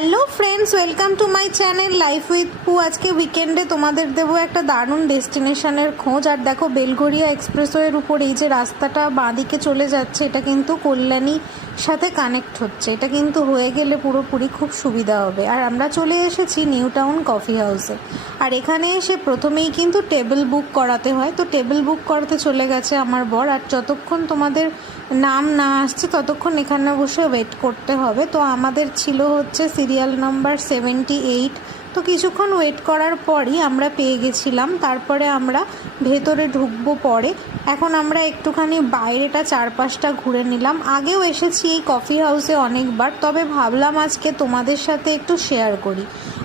Hello friends, welcome to my channel life with পু। আজকে উইকেন্ডে তোমাদের দেবো একটা দারুণ ডেস্টিনেশনের খোঁজ। আর দেখো, বেলঘরিয়া এক্সপ্রেসওয়ের উপর এই যে রাস্তাটা বাঁদিকে চলে যাচ্ছে, এটা কিন্তু কল্যাণীর সাথে কানেক্ট হচ্ছে। এটা কিন্তু হয়ে গেলে পুরোপুরি খুব সুবিধা হবে। আর আমরা চলে এসেছি নিউ টাউন কফি হাউসে। আর এখানে এসে প্রথমেই কিন্তু টেবিল বুক করাতে হয়, তো টেবিল বুক করাতে চলে গেছে আমার বর। আর যতক্ষণ তোমাদের নাম না আসছে ততক্ষণ এখানে বসে ওয়েট করতে হবে। তো আমাদের ছিল হচ্ছে সিরিয়াল নাম্বার 78। তো কিছুক্ষণ ওয়েট করার পরই আমরা পেয়ে গেছিলাম। তারপরে আমরা ভেতরে ঢুকবো পরে। এখন আমরা একটুখানি বাইরেটা চারপাশটা ঘুরে নিলাম। আগেও এসেছি এই কফি হাউসে অনেকবার, তবে ভাবলাম আজকে তোমাদের সাথে একটু শেয়ার করি।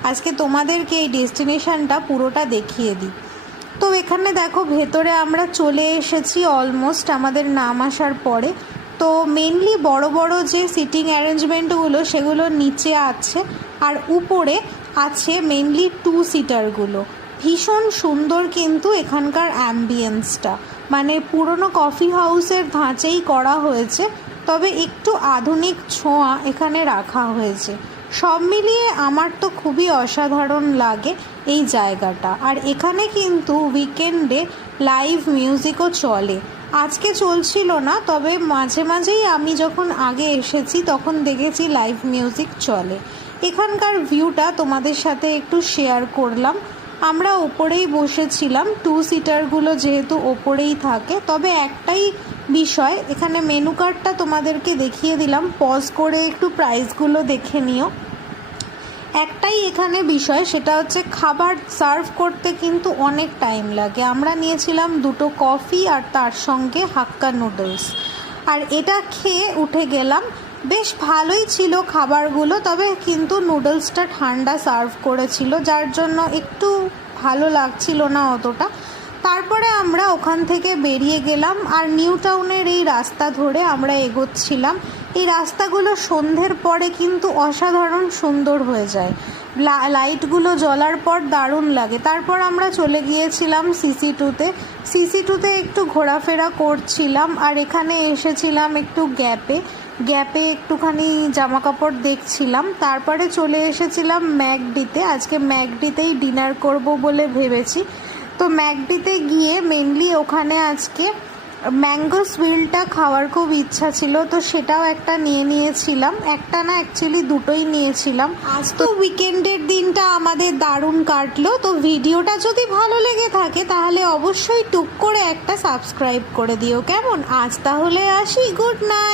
আজকে তোমাদেরকে এই ডেস্টিনেশনটা পুরোটা দেখিয়ে দিই। তো এখানে দেখো, ভেতরে আমরা চলে এসেছি অলমোস্ট আমাদের নাম আসার পরে। তো মেনলি বড় বড় যে সিটিং অ্যারেঞ্জমেন্টগুলো সেগুলো নিচে আছে, আর উপরে আছে মেনলি 2 সিটারগুলো। ভীষণ সুন্দর কিন্তু এখানকার অ্যাম্বিয়েন্সটা, মানে পুরনো কফি হাউসের ধাঁচেই করা হয়েছে, তবে একটু আধুনিক ছোঁয়া এখানে রাখা হয়েছে। সব মিলিয়ে আমার তো খুবই অসাধারণ লাগে এই জায়গাটা। আর এখানে কিন্তু উইকেন্ডে লাইভ মিউজিকও চলে। আজকে চলছিল না, তবে মাঝে মাঝেই আমি যখন আগে এসেছি তখন দেখেছি লাইভ মিউজিক চলে। এখানকার ভিউটা তোমাদের সাথে একটু শেয়ার করলাম। আমরা ওপরেই বসেছিলাম, 2 সিটারগুলো যেহেতু ওপরেই থাকে। তবে একটাই বিষয়, এখানে মেনু কার্ডটা তোমাদেরকে দেখিয়ে দিলাম, পজ করে একটু প্রাইসগুলো দেখে নিও। একটাই এখানে বিষয়, সেটা হচ্ছে খাবার সার্ভ করতে কিন্তু অনেক টাইম লাগে। আমরা নিয়েছিলাম 2টো কফি আর তার সঙ্গে হাক্কা নুডলস, আর এটা খেয়ে উঠে গেলাম। বেশ ভালোই ছিল খাবারগুলো, তবে কিন্তু নুডলসটা ঠান্ডা সার্ভ করেছিল, যার জন্য একটু ভালো লাগছিল না অতটা। তারপরে আমরা ওখান থেকে বেরিয়ে গেলাম, আর নিউ টাউনের এই রাস্তা ধরে আমরা এগোচ্ছিলাম। এই রাস্তাগুলো সন্ধ্যের পরে কিন্তু অসাধারণ সুন্দর হয়ে যায়, লাইটগুলো জ্বলার পর দারুণ লাগে। তারপর আমরা চলে গিয়েছিলাম CC2-তে। CC2-তে একটু ঘোরাফেরা করছিলাম, আর এখানে এসেছিলাম একটু গ্যাপে একটুখানি জামা কাপড় দেখছিলাম। তারপরে চলে এসেছিলাম ম্যাকডিতে। আজকে ম্যাকডিতেই ডিনার করব বলে ভেবেছি। তো ম্যাকডিতে গিয়ে মেনলি ওখানে আজকে ম্যাঙ্গো সুইলটা খাওয়ার খুব ইচ্ছা ছিল, তো সেটাও একটা নিয়েছিলাম। একটা না, অ্যাকচুয়ালি 2টোই নিয়েছিলাম। আজ তো উইকেন্ডের দিনটা আমাদের দারুণ কাটলো। তো ভিডিওটা যদি ভালো লেগে থাকে তাহলে অবশ্যই টুক করে একটা সাবস্ক্রাইব করে দিও, কেমন? আজ তাহলে আসি, গুড নাইট।